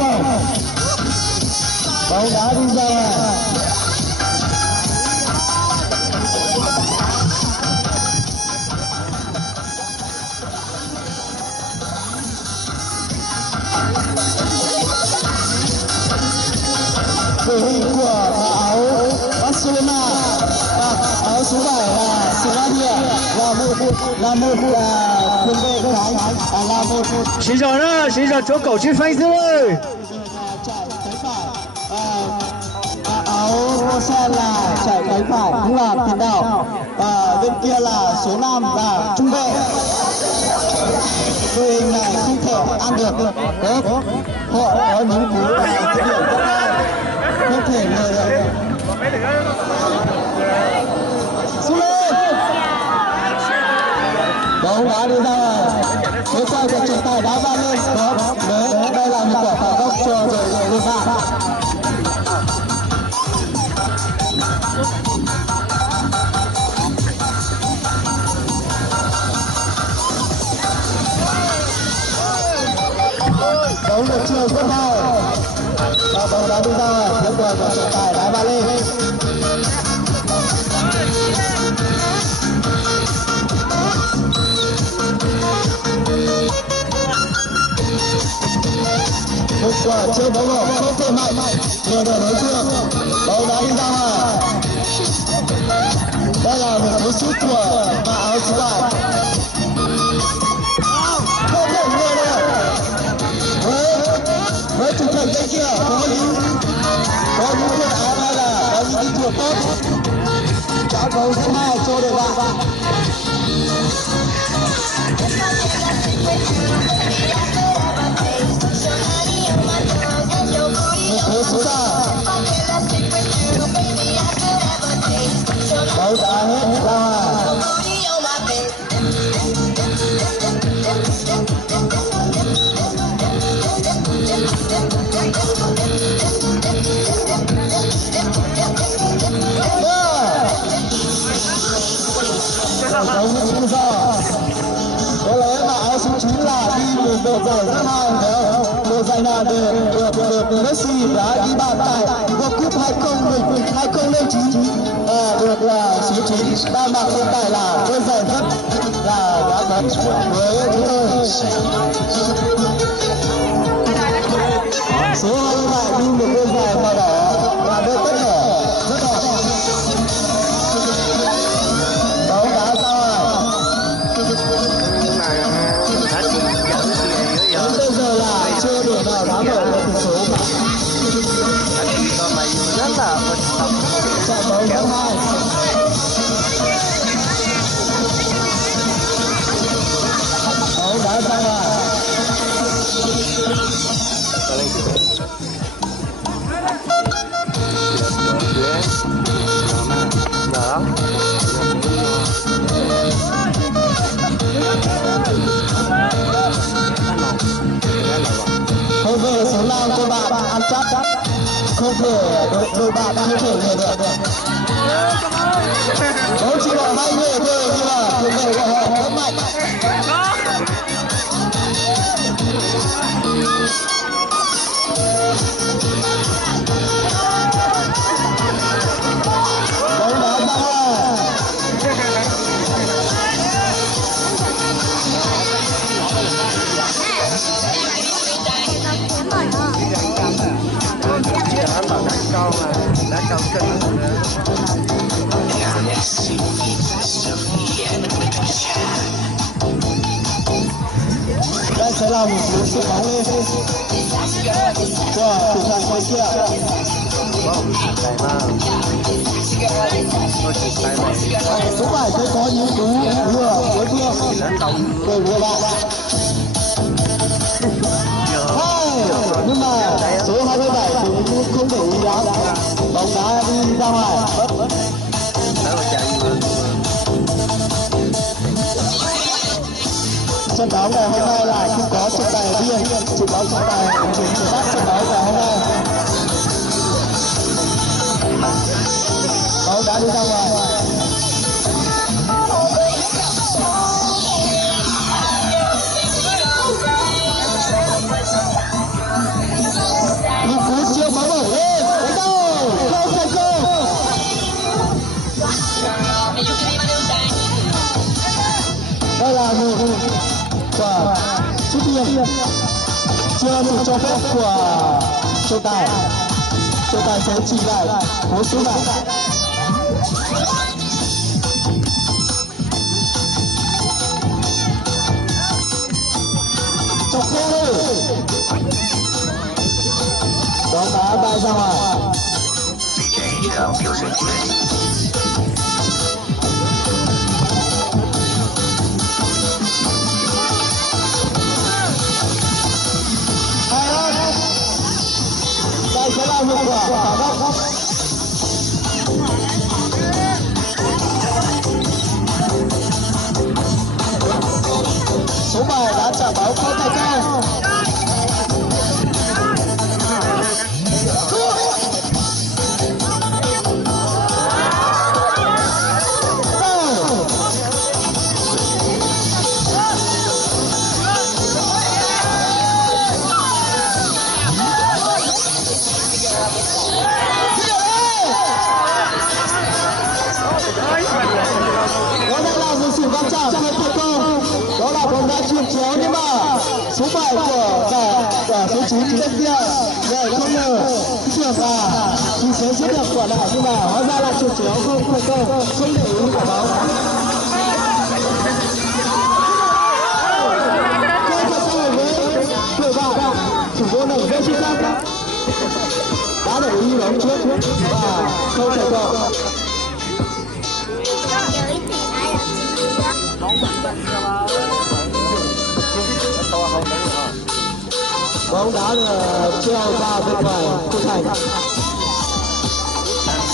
không? Bóng đá đi ra ngoài. Đội hình của áo Barcelona và áo số 7 là Slavia là một quân vệ cánh là một洗手呢？洗手，左狗去翻译队。 chạy cánh phải áo Rosen là chạy cánh phải cũng là tiền đạo và bên kia là số 5 là trung vệ. Đội hình này không thể ăn được họ có những cú điểm rất cao không thể ngờ được. Xuống lên bóng đá đi ra ngoài phía sau của trọng tài đá văng lên đó đây là một quả phạt góc cho đội bạn. Bóng được chiều rất hay và bóng đá đi ra ngoài phía của trọng tài đá văng lên. Một quả chơi bóng rổ không thể mạnh vừa để đối phương bóng đá đi ra ngoài. Đây là một cú sút của mặc áo số 7 không thể ngờ được với thủ thành bên kia có những quần áo hay là có những kỹ thuật tốt trả bóng số 2 cho đội bạn. Một số ra bóng đá hết ra ngoài. Có lẽ là áo số 9 là đi một độ dài rất hay phải không? Độ dài nào được Messi đã ghi bàn tại World Cup 2009 được là số 9 đang mặc hiện tại là đôi giày nhất là đã có với chúng tôi. Số 27 đi một đôi giày màu đỏ và đôi tất đỏ rất đẹp. Bóng đá ra ngoài. Bây giờ là chưa được nào đá mở được tỷ số mà. Chạy bóng rất hay. Bóng đá ra ngoài. Không về số 5 cho bạn ăn chắc không thể đội bạn không thể về được. Bóng chỉ là hay về thôi nhưng mà quyền về của họ rất mạnh. Bóng đá ra ngoài. Hắn bảo đá cao cân Đây sẽ là một cú sút bóng lên của thủ thành bên kia. Số 7 sẽ có những cú vừa đối phương để vừa bạn. Nhưng mà số 27 cũng không để ý lắm. Bóng đá đi ra ngoài. Trận đấu ngày hôm nay là không có trọng tài viên, chỉ có trọng tài chủ bắt trận đấu ngày hôm nay. Bóng đá đi ra ngoài. tiên chưa sự cho phép của trọng tài sẽ chỉ lại cú sút này. Chọc khe bóng đá bay ra ngoài. Đây sẽ là hiệu quả của cả góc. Số 7 đã trả bóng không thành công. Đó là bóng đá chuyền chéo nhưng mà số 7 của số 9 trên kia để không ngờ tưởng là thì sẽ giết được quả lại nhưng mà hóa ra là chuyền chéo không để ý quả bóng. Chơi thật sai với tuổi bạn thủ môn này rất xuất sắc đã để ý bóng trước và không thành công. Bóng đá treo ra bên ngoài khung thành.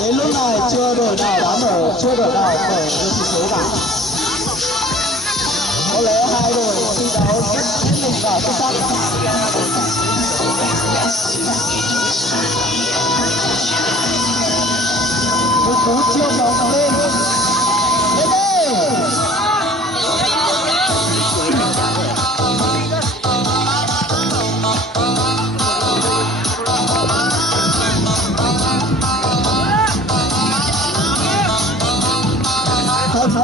Đến lúc này chưa đội nào đá mở, chưa đội nào mở được tỷ số cả. Có lẽ hai đội thi đấu hết mình và xuất sắc. Một cú chiêu bóng lên. Lên đây.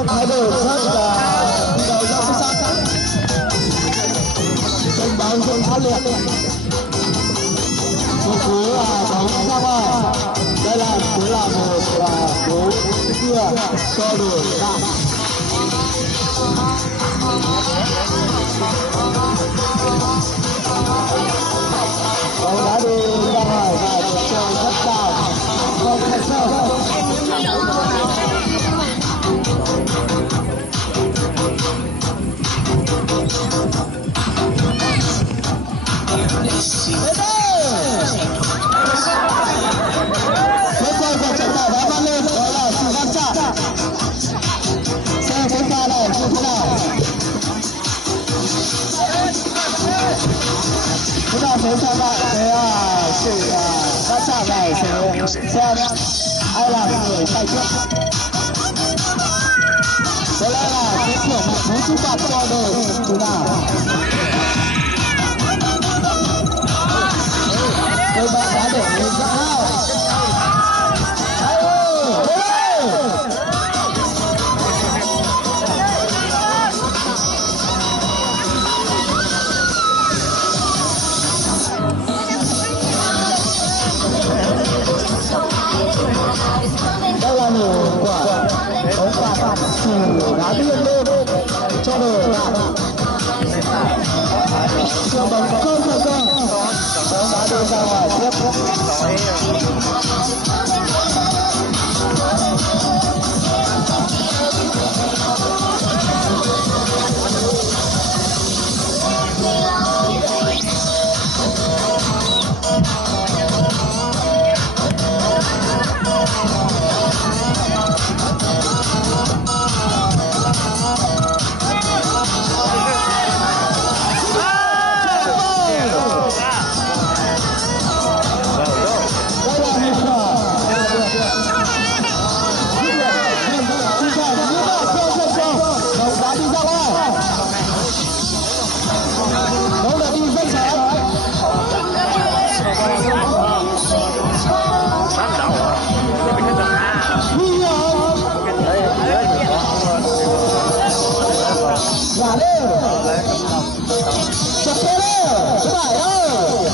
Hai đội rất là thi đấu rất xuất sắc. Tranh bóng rất ác liệt. Một cú là bóng ra ngoài. Đây là cú là một và cú kia cho đội bạn. Bóng đá đi ra ngoài và chơi rất cao. Không thành công. Mấy quay của trọng tài đã vang lên đó là sự va chạm. Xem cái pha này như thế nào. Chúng ta sẽ xem lại cái sự va chạm này sẽ xem ai là người sai trước. Có lẽ là cái kiểu một cú sút phạt cho đội chủ nhà. Các bạn đã để lên rất cao. Đây là nổ quả bóng phạt từ đá biên lên cho đội bạn. Trường bóng không thành công. Bóng đá đưa ra ngoài tiếp. Đây là nhịp thở lẽ cộng đồng chặt chẽ đấy các bạn ơi